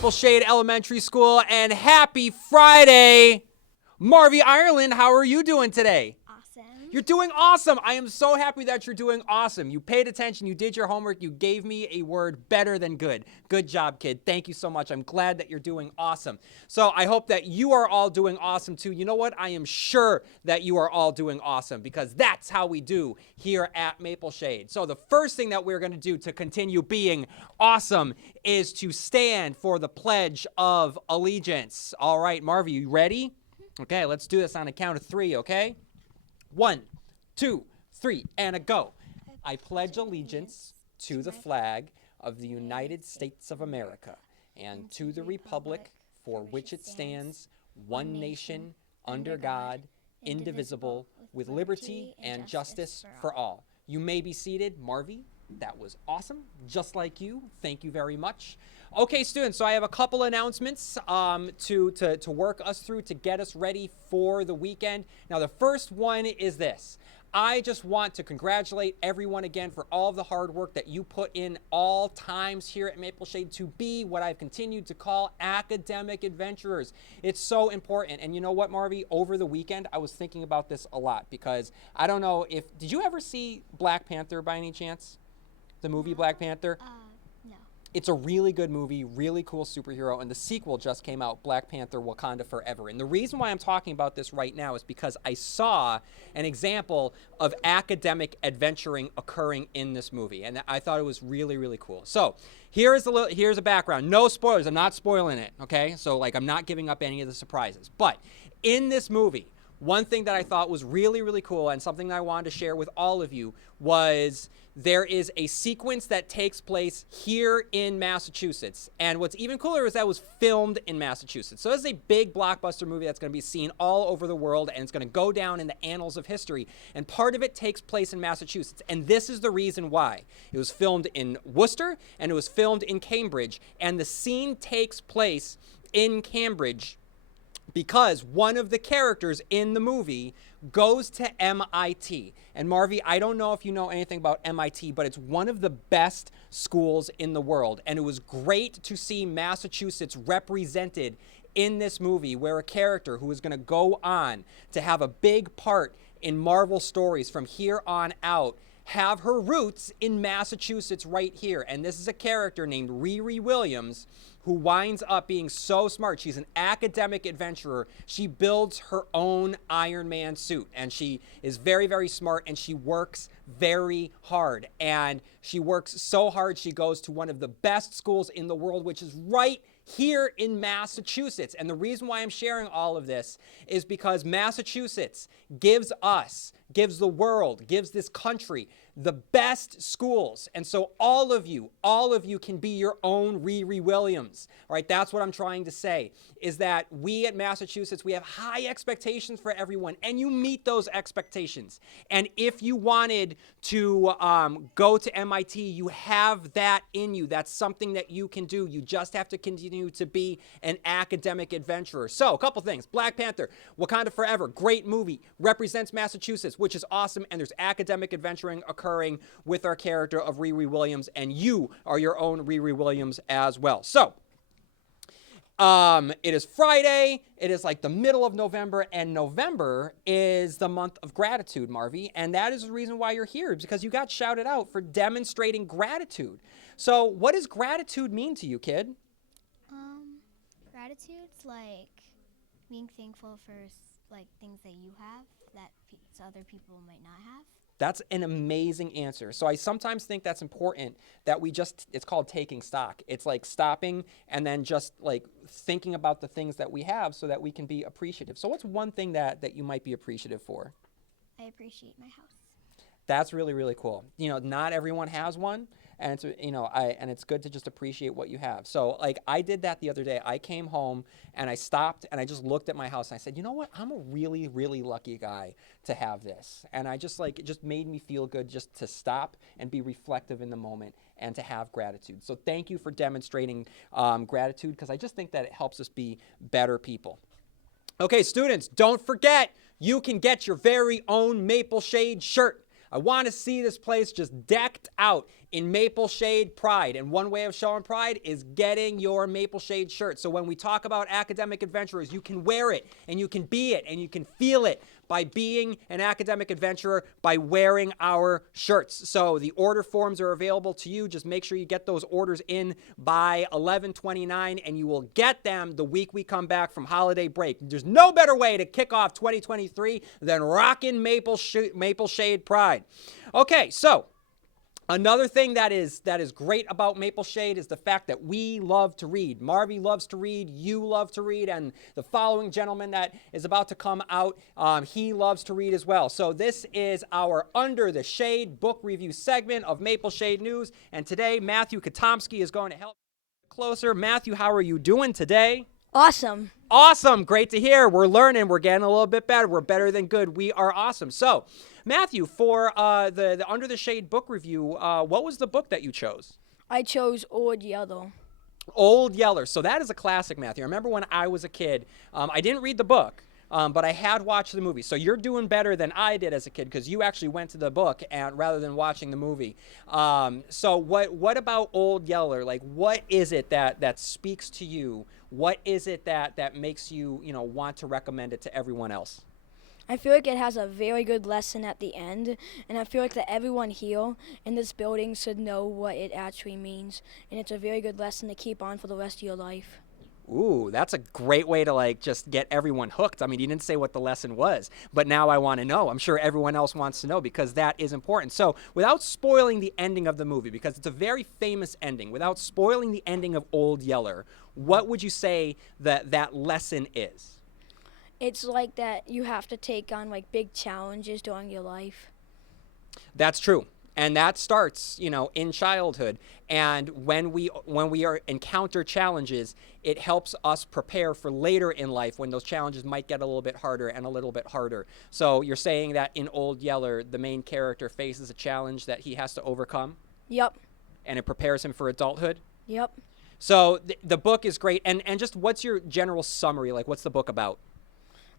Maple Shade Elementary School, and happy Friday. Marvy Ireland, how are you doing today? Awesome. You're doing awesome. I am so happy that you're doing awesome. You paid attention, you did your homework, you gave me a word better than good. Good job, kid. Thank you so much. I'm glad that you're doing awesome. So I hope that you are all doing awesome too. You know what? I am sure that you are all doing awesome because that's how we do here at Maple Shade. So the first thing that we're going to do to continue being awesome is to stand for the Pledge of Allegiance. All right, Marvy, you ready? Okay, let's do this on a count of 3, okay? 1, 2, 3, and a go. I pledge allegiance to the flag of the United States of America and to the republic for which it stands, one nation, under God, indivisible, with liberty and justice for all. You may be seated. Marvy, that was awesome. Just like you. Thank you very much. Okay, students, so I have a couple announcements to work us through to get us ready for the weekend. Now, the first one is this. I just want to congratulate everyone again for all of the hard work that you put in all times here at Maple Shade to be what I've continued to call academic adventurers. It's so important. And you know what, Marvy? Over the weekend, I was thinking about this a lot because I don't know if, did you ever see Black Panther by any chance? The movie Black Panther? No. It's a really good movie, really cool superhero, and the sequel just came out, Black Panther Wakanda Forever. And the reason why I'm talking about this right now is because I saw an example of academic adventuring occurring in this movie, and I thought it was really, really cool. So here's a background. No spoilers. I'm not spoiling it, okay? So, like, I'm not giving up any of the surprises. But in this movie, one thing that I thought was really, really cool and something that I wanted to share with all of you was there is a sequence that takes place here in Massachusetts. And what's even cooler is that it was filmed in Massachusetts. So this is a big blockbuster movie that's going to be seen all over the world, and it's going to go down in the annals of history. And part of it takes place in Massachusetts. And this is the reason why. It was filmed in Worcester, and it was filmed in Cambridge. And the scene takes place in Cambridge because one of the characters in the movie goes to MIT. And Marvy, I don't know if you know anything about MIT, but it's one of the best schools in the world. And it was great to see Massachusetts represented in this movie, where a character who is going to go on to have a big part in Marvel stories from here on out have her roots in Massachusetts right here. And this is a character named Riri Williams who winds up being so smart. She's an academic adventurer. She builds her own Iron Man suit, and she is very, very smart, and she works very hard. And she works so hard, she goes to one of the best schools in the world, which is right here in Massachusetts. And the reason why I'm sharing all of this is because Massachusetts gives us, gives the world, gives this country the best schools. And so all of you can be your own Riri Williams. All right, that's what I'm trying to say, is that we at Massachusetts, we have high expectations for everyone, and you meet those expectations. And if you wanted to go to MIT, you have that in you. That's something that you can do. You just have to continue to be an academic adventurer. So a couple things. Black Panther, Wakanda Forever, great movie, represents Massachusetts, which is awesome, and there's academic adventuring occurring with our character of Riri Williams, and you are your own Riri Williams as well. So it is Friday. It is like the middle of November, and November is the month of gratitude, Marvy, and that is the reason why you're here, because you got shouted out for demonstrating gratitude. So what does gratitude mean to you, kid? Gratitude's like being thankful for like things that you have that other people might not have. That's an amazing answer. So I sometimes think that's important that it's called taking stock. It's like stopping and then just like thinking about the things that we have so that we can be appreciative. So what's one thing that you might be appreciative for? I appreciate my house. That's really, really cool. You know, not everyone has one, and it's, you know, and it's good to just appreciate what you have. So like I did that the other day. I came home and I stopped and I just looked at my house and I said, you know what? I'm a really, really lucky guy to have this. And I just like, it just made me feel good just to stop and be reflective in the moment and to have gratitude. So thank you for demonstrating gratitude, because I just think that it helps us be better people. Okay, students, don't forget, you can get your very own Maple Shade shirt. I want to see this place just decked out in Maple Shade pride. And one way of showing pride is getting your Maple Shade shirt. So when we talk about academic adventurers, you can wear it and you can be it and you can feel it by being an academic adventurer by wearing our shirts. So the order forms are available to you. Just make sure you get those orders in by 11/29 and you will get them the week we come back from holiday break. There's no better way to kick off 2023 than rocking Maple Shade pride. Okay, so another thing that is great about Maple Shade is the fact that we love to read. Marvy loves to read, you love to read, and the following gentleman that is about to come out, he loves to read as well. So this is our Under the Shade book review segment of Maple Shade News, and today Matthew Katomsky is going to help closer. Matthew, how are you doing today? Awesome. Awesome. Great to hear. We're learning. We're getting a little bit better. We're better than good. We are awesome. So, Matthew, for the Under the Shade book review, what was the book that you chose? I chose Old Yellow. Old Yeller. So that is a classic, Matthew. I remember when I was a kid, I didn't read the book, but I had watched the movie. So you're doing better than I did as a kid because you actually went to the book and rather than watching the movie. So what about Old Yeller? Like, what is it that speaks to you? What is it that makes you, want to recommend it to everyone else? I feel like it has a very good lesson at the end, and I feel like that everyone here in this building should know what it actually means, and it's a very good lesson to keep on for the rest of your life. Ooh, that's a great way to just get everyone hooked. I mean, you didn't say what the lesson was, but now I want to know. I'm sure everyone else wants to know because that is important. So without spoiling the ending of the movie, because it's a very famous ending, without spoiling the ending of Old Yeller, what would you say that lesson is? It's like that you have to take on big challenges during your life. That's true. And that starts, in childhood. And when we encounter challenges, it helps us prepare for later in life when those challenges might get a little bit harder and a little bit harder. So you're saying that in Old Yeller, the main character faces a challenge that he has to overcome? Yep. And it prepares him for adulthood? Yep. So the book is great. And just what's your general summary? What's the book about?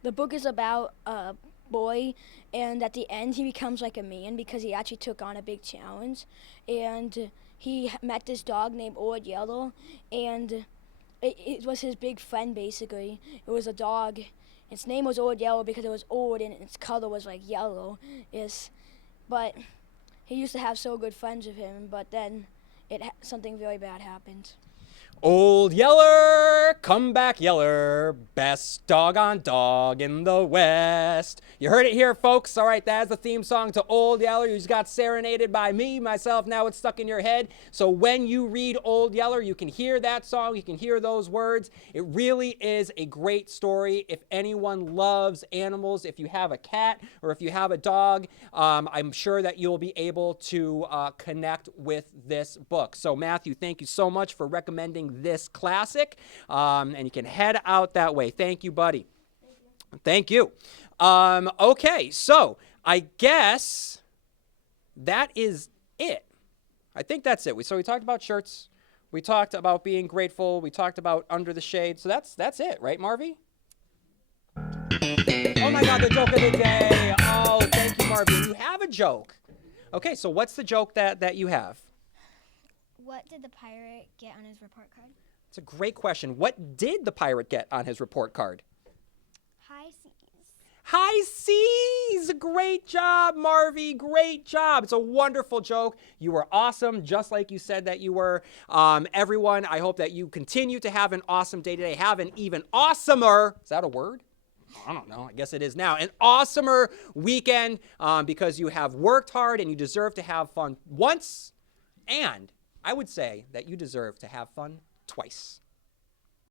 The book is about a boy, and at the end he becomes like a man because he actually took on a big challenge, and he met this dog named Old Yellow, and it was his big friend basically. It was a dog. Its name was Old Yellow because it was old and its color was yellow. But he used to have so good friends with him, but then something very bad happened. Old Yeller, come back Yeller, best doggone dog in the West. You heard it here, folks. All right, that's the theme song to Old Yeller. You just got serenaded by me, myself. Now it's stuck in your head. So when you read Old Yeller, you can hear that song. You can hear those words. It really is a great story. If anyone loves animals, if you have a cat or if you have a dog, I'm sure that you'll be able to connect with this book. So Matthew, thank you so much for recommending this classic, and you can head out that way. Thank you, buddy. Thank you. Okay, so I guess that is it. I think that's it. So we talked about shirts. We talked about being grateful. We talked about Under the Shade. So that's it, right, Marvy? Oh my God, the joke of the day. Oh, thank you, Marvy. You have a joke. Okay, so what's the joke that you have? What did the pirate get on his report card? It's a great question. What did the pirate get on his report card? High seas. High seas! Great job, Marvy. Great job. It's a wonderful joke. You were awesome, just like you said that you were. Everyone, I hope that you continue to have an awesome day today. Have an even awesomer, is that a word? I don't know. I guess it is now. An awesomer weekend because you have worked hard and you deserve to have fun once. And I would say that you deserve to have fun twice.